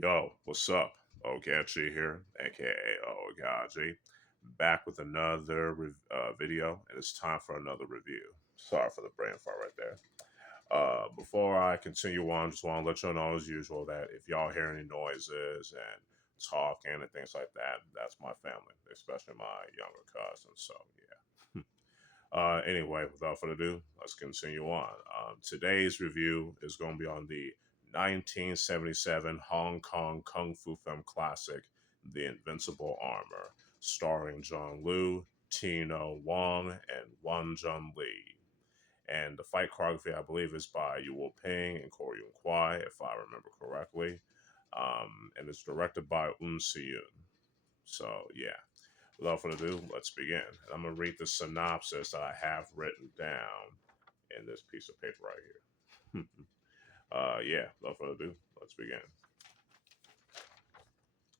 Yo, what's up? Ogechi here, aka Oaghaji, back with another video, and it's time for another review. Sorry for the brain fart right there. Before I continue on, just want to let y'all know as usual that if y'all hear any noises and talking and things like that, that's my family, especially my younger cousins. So yeah. Anyway, without further ado, let's continue on. Today's review is going to be on the 1977 Hong Kong Kung Fu film classic, The Invincible Armour, starring John Liu, Tino, Wong, and Wan Jun Lee. And the fight choreography, I believe, is by Yu Wo Ping and Yun Kwai, if I remember correctly. And it's directed by See-Yuen. So, yeah. Without further ado, let's begin. And I'm going to read the synopsis that I have written down in this piece of paper right here. Yeah, without further ado, let's begin.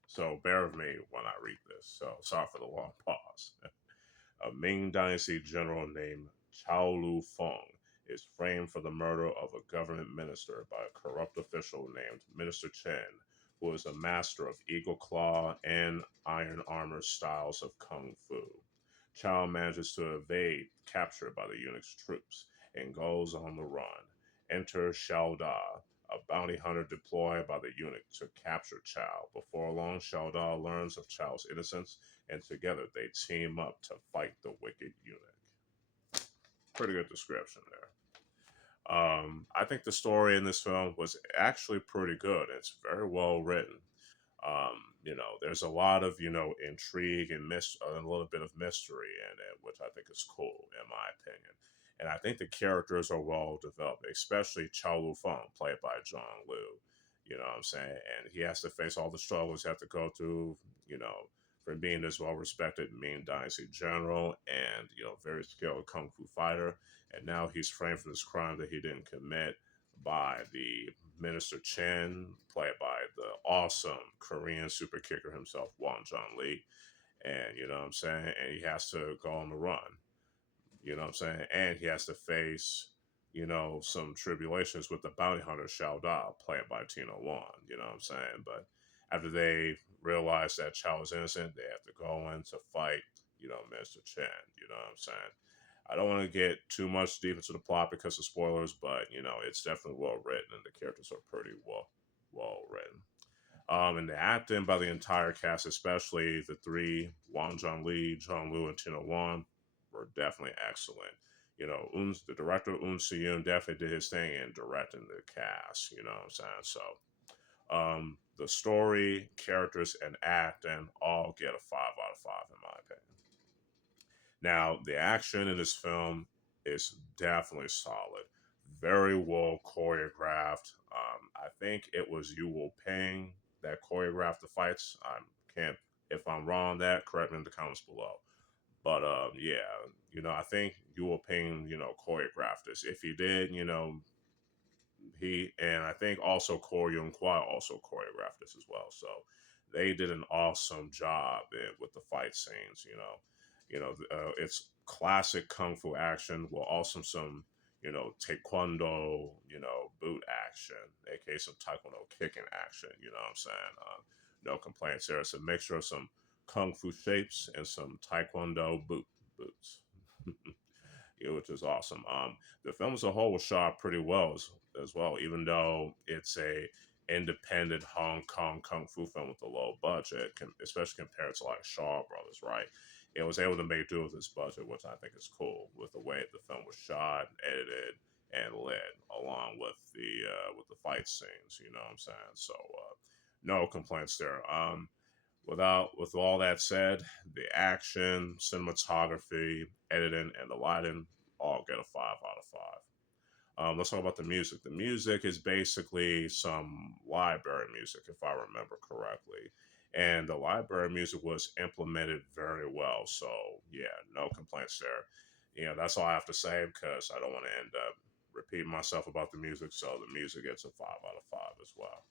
So bear with me when I read this. So sorry for the long pause. A Ming Dynasty general named Chao Lu Feng is framed for the murder of a government minister by a corrupt official named Minister Chen, who is a master of eagle claw and iron armor styles of kung fu. Chao manages to evade capture by the eunuch's troops and goes on the run. Enter Xiao Da, a bounty hunter deployed by the eunuch to capture Chao. Before long, Xiao Da learns of Chao's innocence, and together they team up to fight the wicked eunuch. Pretty good description there. I think the story in this film was actually pretty good. It's very well written. There's a lot of intrigue and a little bit of mystery in it, which I think is cool in my opinion. And I think the characters are well developed, especially Chao Lu Feng, played by John Liu. You know what I'm saying? And he has to face all the struggles he has to go through. You know, for being this well-respected Ming Dynasty general and very skilled kung fu fighter. And now he's framed for this crime that he didn't commit by the Minister Chen, played by the awesome Korean super kicker himself, Wong Jun Lee. And you know what I'm saying? And he has to go on the run. You know what I'm saying? And he has to face, some tribulations with the bounty hunter Xiao Da, played by Tino Wong. You know what I'm saying? But after they realize that Chao is innocent, they have to go in to fight, Mr. Chen. You know what I'm saying? I don't want to get too much deep into the plot because of spoilers, but it's definitely well written and the characters are pretty well written. And the acting by the entire cast, especially the three, Wang Lee, John Liu, and Tina Wong, were definitely excellent. The director Un Si-Yun definitely did his thing in directing the cast. You know what I'm saying? So, the story, characters, and acting all get a 5 out of 5 in my opinion. Now, the action in this film is definitely solid, very well choreographed. I think it was Yu Wo Ping that choreographed the fights. I can't, if I'm wrong, that correct me in the comments below. But yeah, I think Yu Wo Ping, choreographed this. If he did, he and I think also Yun Kwai also choreographed this as well. So they did an awesome job with the fight scenes. It's classic kung fu action with also some taekwondo boot action, aka some taekwondo kicking action. You know what I'm saying? No complaints there. It's a mixture of some kung fu shapes and some taekwondo boots. Yeah, which is awesome. The film as a whole was shot pretty well as well, even though it's a independent Hong Kong kung fu film with a low budget, especially compared to like Shaw Brothers, right? It was able to make do with its budget, which I think is cool with the way the film was shot, edited, and lit, along with the fight scenes. You know what I'm saying? So no complaints there. With all that said, the action, cinematography, editing, and the lighting all get a 5 out of 5. Let's talk about the music. The music is basically some library music, if I remember correctly. And the library music was implemented very well. So, yeah, no complaints there. That's all I have to say because I don't want to end up repeating myself about the music. So, the music gets a 5 out of 5 as well.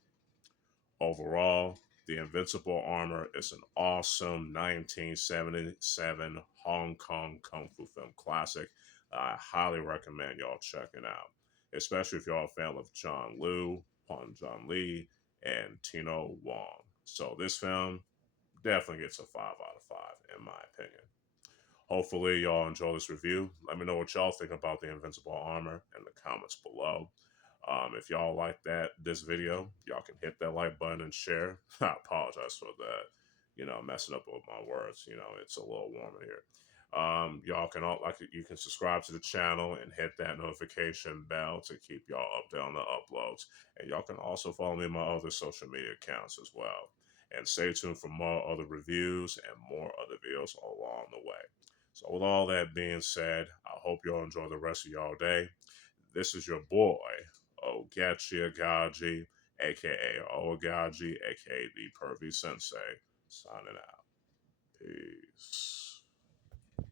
Overall, The Invincible Armour is an awesome 1977 Hong Kong Kung Fu film classic. I highly recommend y'all checking out, especially if y'all a fan of John Liu, Hwang John Lee, and Tino, Wong. So this film definitely gets a 5 out of 5 in my opinion. Hopefully y'all enjoy this review. Let me know what y'all think about the Invincible Armor in the comments below. If y'all like this video, y'all can hit that like button and share. I apologize for that, messing up with my words. It's a little warm in here. Y'all can you can subscribe to the channel and hit that notification bell to keep y'all updated on the uploads. And y'all can also follow me on my other social media accounts as well. And stay tuned for more other reviews and more other videos along the way. So with all that being said, I hope y'all enjoy the rest of y'all day. This is your boy, Ogechi Aghaji, aka Oaghaji, aka the Pervy Sensei, signing out. Peace.